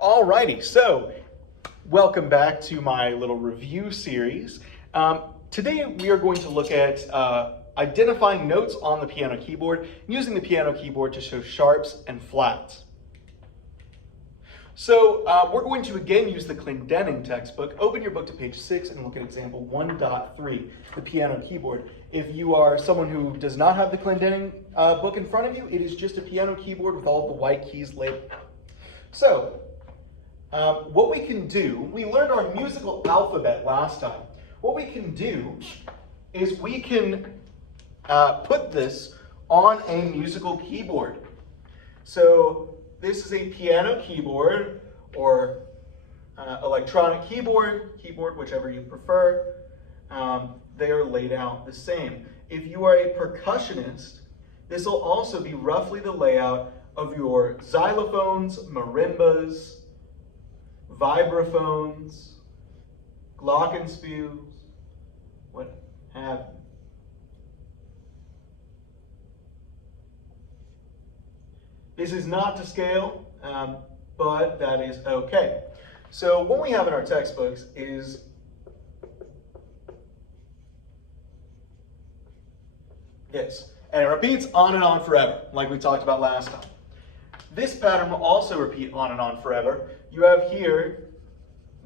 Alrighty, so welcome back to my little review series. Today we are going to look at identifying notes on the piano keyboard, using the piano keyboard to show sharps and flats. So we're going to again use the Clendinning textbook. Open your book to page 6 and look at example 1.3, the piano keyboard. If you are someone who does not have the Clendinning book in front of you, it is just a piano keyboard with all the white keys labeled. So what we can do, we learned our musical alphabet last time. What we can do is we can put this on a musical keyboard. So this is a piano keyboard or electronic keyboard, whichever you prefer. They are laid out the same. If you are a percussionist, this will also be roughly the layout of your xylophones, marimbas, vibraphones, glockenspiels, what have you. This is not to scale, but that is okay. So what we have in our textbooks is this, and it repeats on and on forever, like we talked about last time. This pattern will also repeat on and on forever. You have here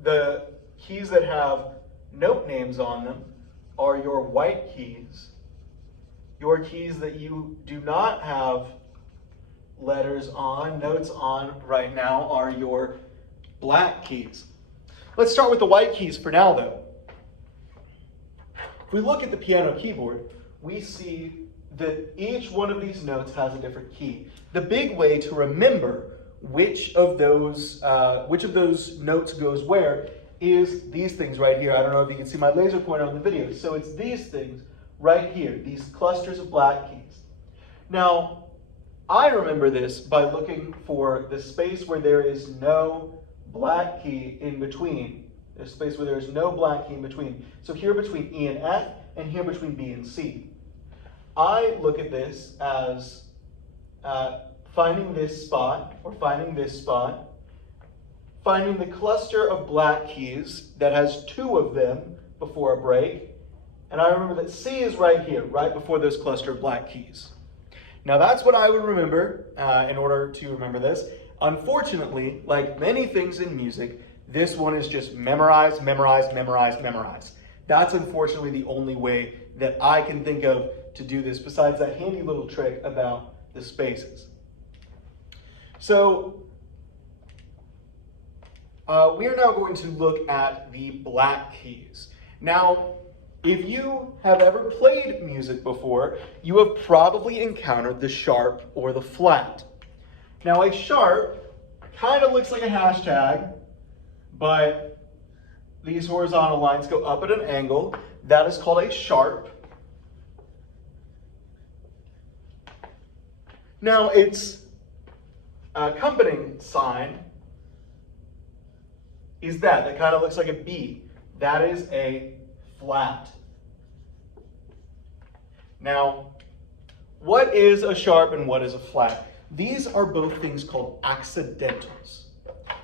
the keys that have note names on them are your white keys. Your keys that you do not have letters on, notes on right now are your black keys. Let's start with the white keys for now though. If we look at the piano keyboard, we see that each one of these notes has a different key. The big way to remember which of those notes goes where is these things right here. I don't know if you can see my laser pointer on the video. So it's these things right here, these clusters of black keys. Now, I remember this by looking for the space where there is no black key in between. There's a space where there is no black key in between. So here between E and F, and here between B and C. I look at this as finding this spot, or finding this spot, finding the cluster of black keys that has two of them before a break, and I remember that C is right here, right before those cluster of black keys. Now that's what I would remember in order to remember this. Unfortunately, like many things in music, this one is just memorize, memorize, memorize, memorize. That's unfortunately the only way that I can think of to do this, besides that handy little trick about the spaces. So we are now going to look at the black keys. Now, if you have ever played music before, you have probably encountered the sharp or the flat. Now, a sharp kind of looks like a hashtag, but these horizontal lines go up at an angle. That is called a sharp. Now, its accompanying sign is that kind of looks like a B. That is a flat. Now, what is a sharp and what is a flat? These are both things called accidentals.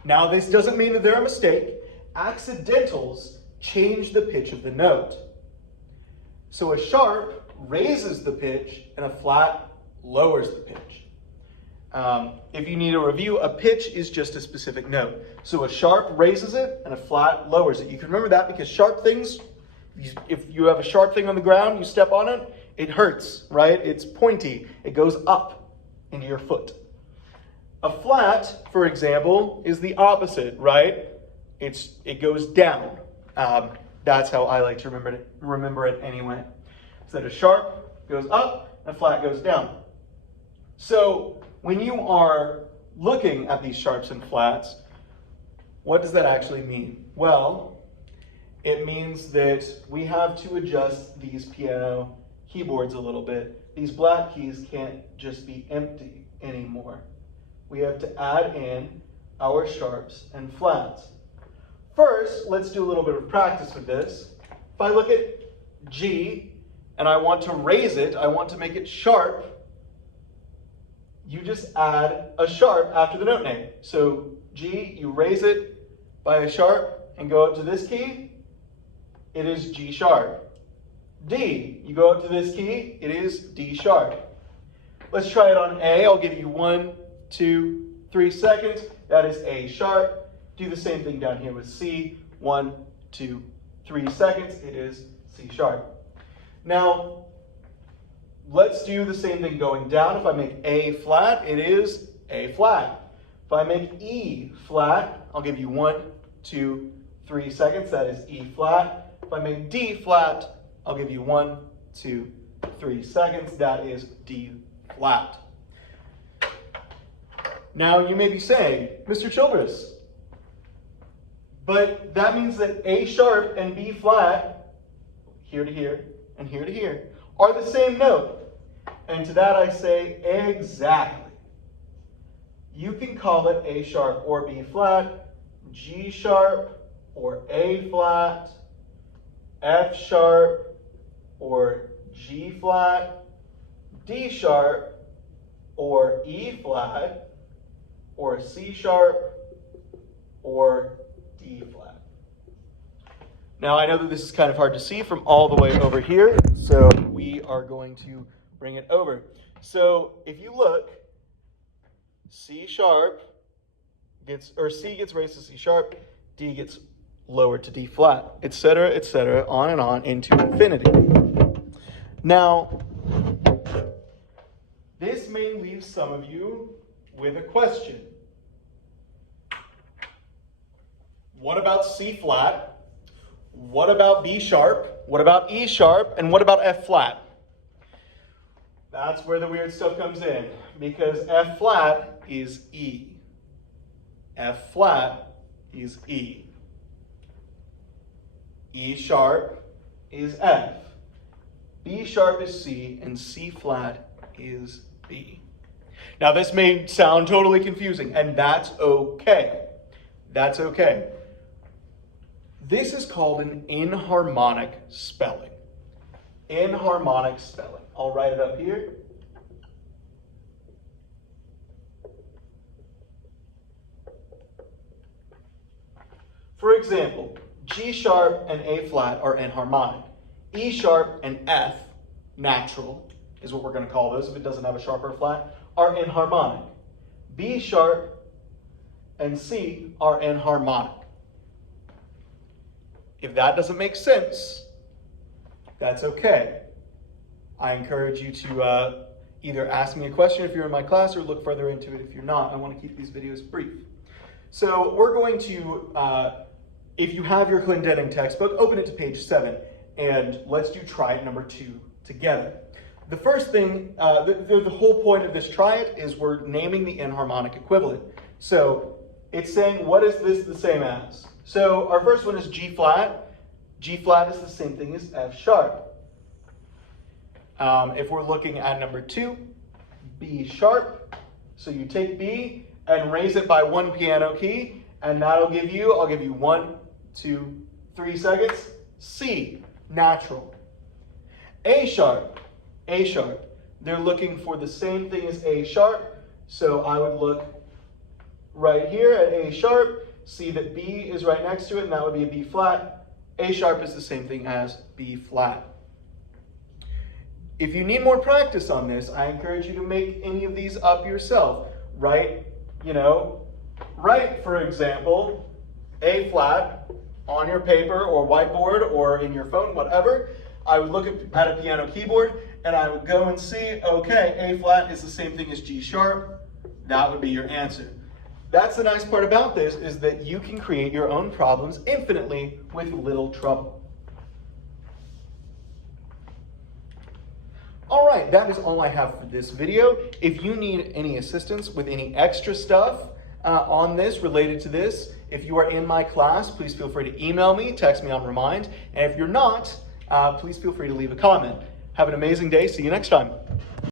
Now, this doesn't mean that they're a mistake. Accidentals change the pitch of the note. So a sharp raises the pitch and a flat lowers the pitch. If you need a review, a pitch is just a specific note. So a sharp raises it and a flat lowers it. You can remember that because sharp things, if you have a sharp thing on the ground, you step on it, it hurts, right? It's pointy. It goes up into your foot. A flat, for example, is the opposite, right? It goes down. That's how I like to remember it anyway. So that a sharp goes up and a flat goes down. So when you are looking at these sharps and flats, what does that actually mean? Well, it means that we have to adjust these piano keyboards a little bit. These black keys can't just be empty anymore. We have to add in our sharps and flats. First, let's do a little bit of practice with this. If I look at G and I want to raise it, I want to make it sharp, you just add a sharp after the note name. So G, you raise it by a sharp and go up to this key, it is G sharp. D, you go up to this key, it is D sharp. Let's try it on A. I'll give you 1, 2, 3 seconds. That is A sharp. Do the same thing down here with C. 1, 2, 3 seconds. It is C sharp. Now, let's do the same thing going down. If I make A flat, it is A flat. If I make E flat, I'll give you 1, 2, 3 seconds. That is E flat. If I make D flat, I'll give you 1, 2, 3 seconds. That is D flat. Now you may be saying, Mr. Childress, but that means that A sharp and B flat, here to here and here to here, are the same note. And to that I say, exactly. You can call it A sharp or B flat, G sharp or A flat, F sharp or G flat, D sharp or E flat, or C sharp or D flat. Now I know that this is kind of hard to see from all the way over here, so we are going to bring it over. So if you look, C sharp gets, or C gets raised to C sharp, D gets lowered to D flat, etc., on and on into infinity. Now, this may leave some of you with a question. What about C flat? What about B sharp? What about E sharp? And what about F flat? That's where the weird stuff comes in, because F flat is E. F flat is E. E sharp is F. B sharp is C, and C flat is B. Now this may sound totally confusing, and that's okay. That's okay. This is called an inharmonic spelling. Inharmonic spelling. I'll write it up here. For example, G sharp and A flat are enharmonic. E sharp and F, natural, is what we're going to call those if it doesn't have a sharp or a flat, are enharmonic. B sharp and C are enharmonic. If that doesn't make sense, that's okay. I encourage you to either ask me a question if you're in my class or look further into it if you're not. I want to keep these videos brief. So we're going to, if you have your Clendinning textbook, open it to page 7 and let's do try it number 2 together. The first thing, the whole point of this try it is we're naming the enharmonic equivalent. So it's saying, what is this the same as? So our first one is G flat. G flat is the same thing as F sharp. If we're looking at number 2, B sharp. So you take B and raise it by 1 piano key, and that'll give you, I'll give you 1, 2, 3 seconds. C, natural. A sharp. A sharp. They're looking for the same thing as A sharp. So I would look right here at A sharp, see that B is right next to it, and that would be a B flat. A sharp is the same thing as B flat. If you need more practice on this, I encourage you to make any of these up yourself. Write, for example, A flat on your paper or whiteboard or in your phone, whatever. I would look at a piano keyboard and I would go and see, okay, A flat is the same thing as G sharp. That would be your answer. That's the nice part about this, is that you can create your own problems infinitely with little trouble. All right, that is all I have for this video. If you need any assistance with any extra stuff on this, related to this, if you are in my class, please feel free to email me, text me on Remind. And if you're not, please feel free to leave a comment. Have an amazing day. See you next time.